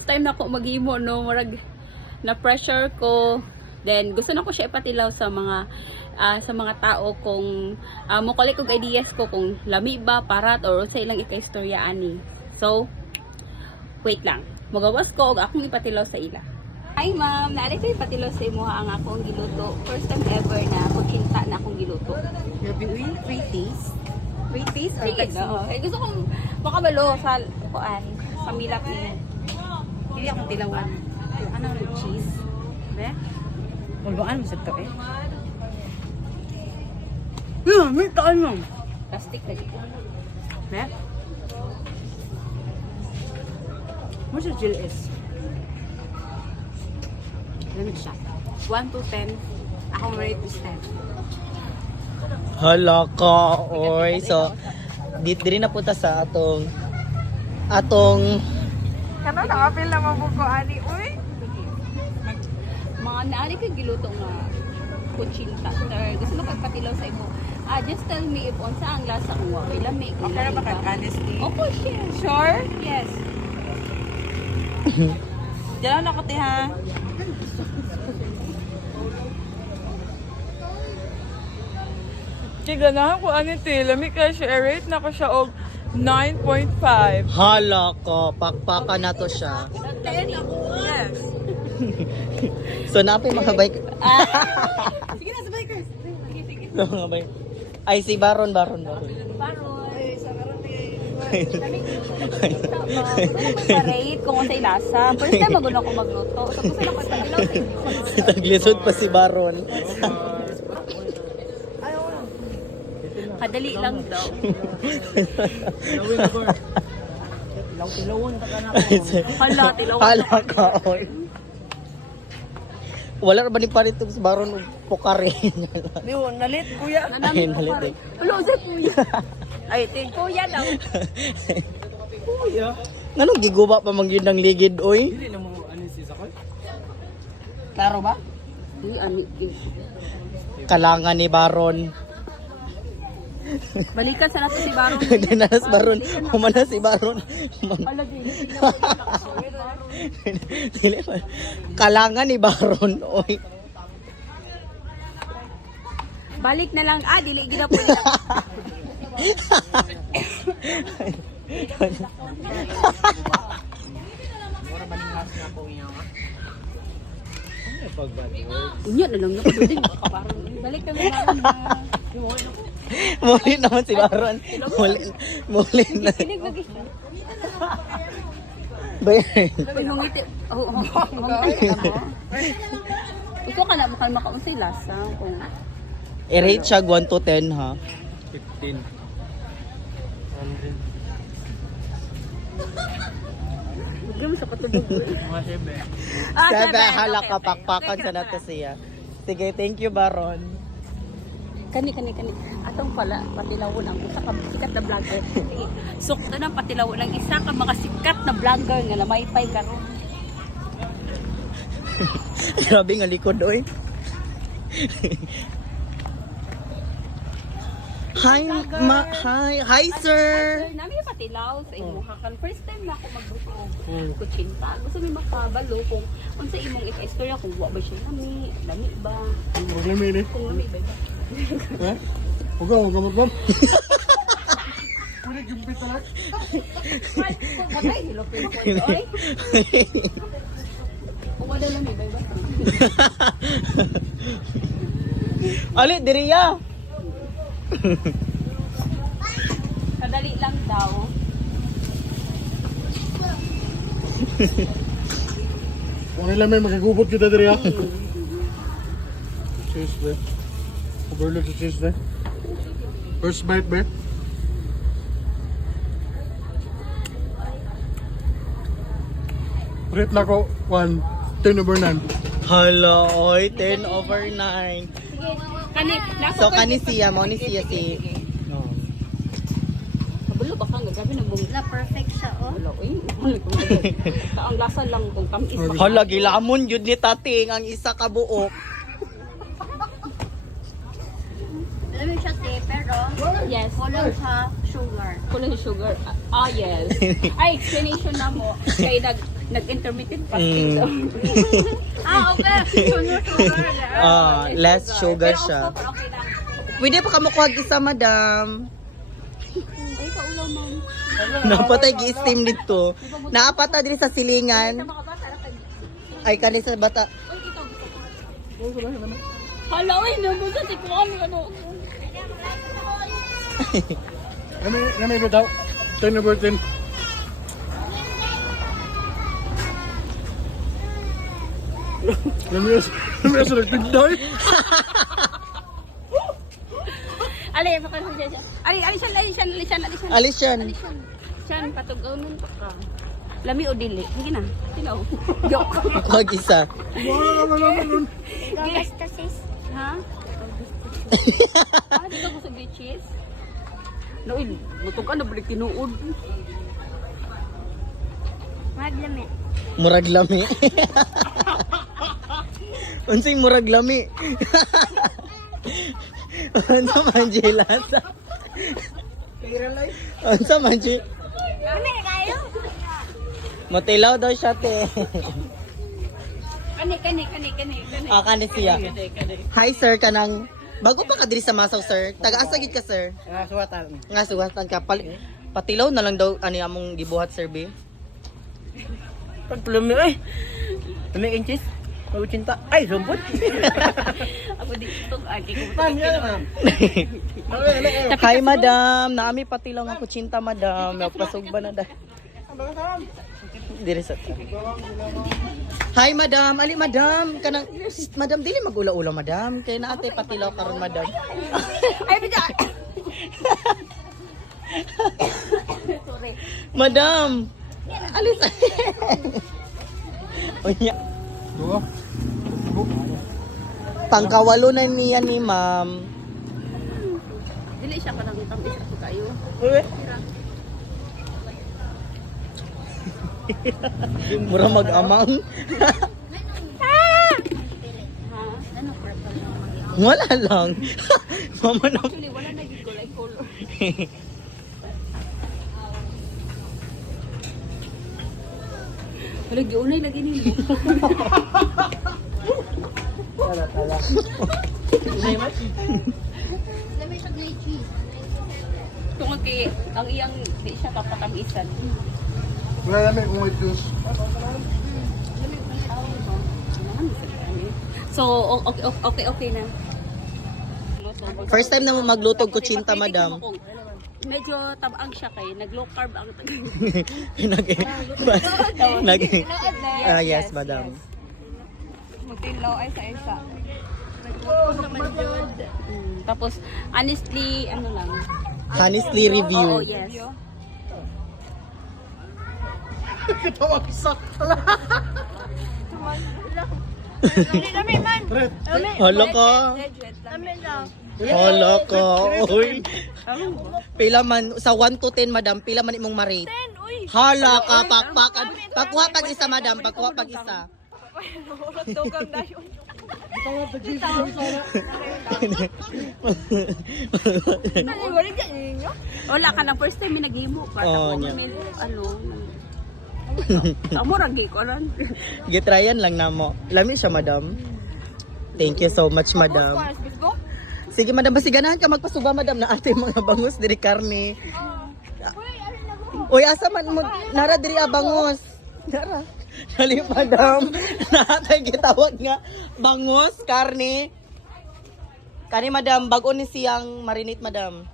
first time na ako maghimo, no, murag na pressure ko. Then gusto na ko siya ipatilaw sa mga tao kung mukulik og ideas ko kung lami ba, parat, or sa ilang ika-istorya ani. So wait lang, magawas ko og akong ipatilaw sa ila. Hi ma'am, naali ko ipatilaw sa imo ang akong giluto. First time ever na kukinta na akong giluto. Grabe, uy, free taste. Free taste or Sige, no. Gusto kong makabalo sa kuan, sa milap niya. Hindi akong tilawan. Ano, cheese? Be? Mulbaan mo sa kape? Yeah, may taan mo. Plastic lagi. Be? Mo sa chill is? Lamig siya. 1 to 10. Akong rate is 10. Hala ka, oy. So, diri na punta sa atong Kano nakapil na mabuko, ani? Uy! Mga naali ko giluto nga kuchinta. Gusto mo pagpatilaw sa imo. Just tell me if unsa ang lasa kung wa may lami. Okay na ba kang honesty? Opo, sure. Sure? Yes. Diyan ako, tiha. Ganahan ko ano ito, lamig ka siya, rate na ko siya og 9.5. hala ka, pakpaka na to siya. Yes. So, napay mga bike. Sige na, sa bikers. Sige, sige. So, mga bike. Ay, si Baron. Baron. Ay, sa karoon Parade kung unsay lasa. First time magulo ko magluto. Tapos sila ko patilaw sa imo. Taglisod pa si Baron. Kadali lang daw. Tilawon ka na Hala, tilawan. Hala ka, oy. Wala na ba ni parito si Baron og pokare? Diyo, nalit, kuya. Ay, nalit. Ulo, sa kuya. Ay, kuya daw. Kuya. Nganong giguba pa man gyud ng ligid, oy? Hindi na mo ano si Sakoy? Klaro ba? Uy, ani. Kalangan ni Baron. Balikan sa nato si Baron. Dinanas Baron. Humana si Baron. Dili pa. Kalangan ni Baron, oy. Balik na lang. Dili gina po. Unya na lang ako din. Balik kami Baron. Muli naman si Baron. Muli na. Kinig lagi. Pinungiti. Ito ka na makaunsay lasa kung I-rate siya 1 to 10 ha. 15. 100. Huwag mo sa patulog. Mga 7. Sabi, hala ka, pakpakan sa nato siya. Sige, thank you Baron. Kani. Atong pala, patilawon ang isa ka sikat na vlogger. Sukta ng patilawon ang isa ka mga sikat na vlogger nga namaypay karon. Grabe nga likod, oy. Hi, hi sir. Sir, nami patilaw sa imo hakan. First time na ako magluto og kutsinta. Gusto mi makabalo kung unsa imong ika-istorya kung wa ba siya lami ba? Huwag lami ni. Kung lami ba? Ha? Huwag ka magbam. Pwede gumpit talag. Patay nilo pero ko oy. Kung wala lami ba? Ali, diriya. Kadali lang daw. Kung nila may magagubot kita diri ha. Cheese be. Overlook sa cheese be. First bite be. Rate na ko 1, 10 over 9. Hala, oy, 10 over 9. Sige, kani So, kani siya, mo ni siya si... Kabalo ba kang gabi na mong Na perfect siya, oh. wala oy. Ang lasa lang kung tamis ba. Hala, gilamon yun ni tating ang isa ka buok. Lamig siya te, pero Yes. kulang sa sugar. Kulang yung sugar. Ah, yes. Ay, explanation na mo. Kaya nag-intermittent fasting daw. Okay. Sugar. Less sugar Pero siya. okay lang. Pwede pa ka makuha isa, madam. Ay, kaulaw, ma'am. Napatay gi-steam dito. Naapata din sa silingan. Ay, kani sa bata. Hala, uy, nagusto si Kuan. Ano? Nami bitaw. 10 over 10. Nami sa nagpigday. Ali, baka siya. Ali. Alisyan. Siyan, patugaw nun pa ka. Lami o dili. Sige na. Sino? Joke. Makuha isa. Gastasis. Ha? Ah, dito ko sa beaches. Noil, mutog ka na balik tinuod. Maglami. Murag lami. Unsing murag lami. Unsa man jelasa? Unsa man ji? Ano kayo? Matilaw daw siya te. Kani. Kani siya. Hi sir, kanang bago pa ka diri sa Masaw sir. Taga-asa gid ka sir? Suwatan. Nga suwatan ka patilaw na lang daw ani among gibuhat sir be. Pagpulumi ay. Lami inches. Magcinta. Ay, sumpot. Ako di itong agi ko. Hi madam, naami patilaw nga kutsinta madam. Napasugba na dahil. Diri sa ta. Hi madam, ali madam, kanang madam dili magula-ula madam, kay naate patilaw karon madam. Ay, bida. Sorry. Madam. Alis. Unya. Duwa. Pangkawalo na niya ni ma'am. Dili siya ka nang tamis ako kayo. Mura mag-amang. Ha? Ano purple na mag Wala lang. Mama na. Actually, wala na yung kulay color. Wala, giunay lagi nila. Lamig siya grade cheese. Tungkol kay, ang iyang, di siya papatamisan. Wala namin kung may juice. So, okay na. First time na mo maglutog kutsinta madam. Medyo tabang siya kay nag-low carb ang Nag yes madam. Mutilaw ay sa isa. Tapos, honestly, ano lang. Honestly review. Oo, yes. Tawag isa. Lami man. Red. Hala ka. Lami lang. Hala ka. Uy. Pila man sa 1 to 10 madam, pila man imong ma-rate? Uy. Hala ka pakpakan. Pagkuha pag isa madam, pagkuha pag isa. Tugang dayon. Wala ka na first time may naghimo pa. Oo, Ako, niya. may, ano, amo ragi ko lang. Gitryan lang namo. Lami siya madam. Thank you so much madam. Sige madam, basiganahan ka magpasuba madam na ate mga bangus diri karne. Uy, asa man mo nara diri bangus. Nara. Dali madam. Natay gitawag nga bangus, karne. Kani madam, bago ni siyang marinate madam.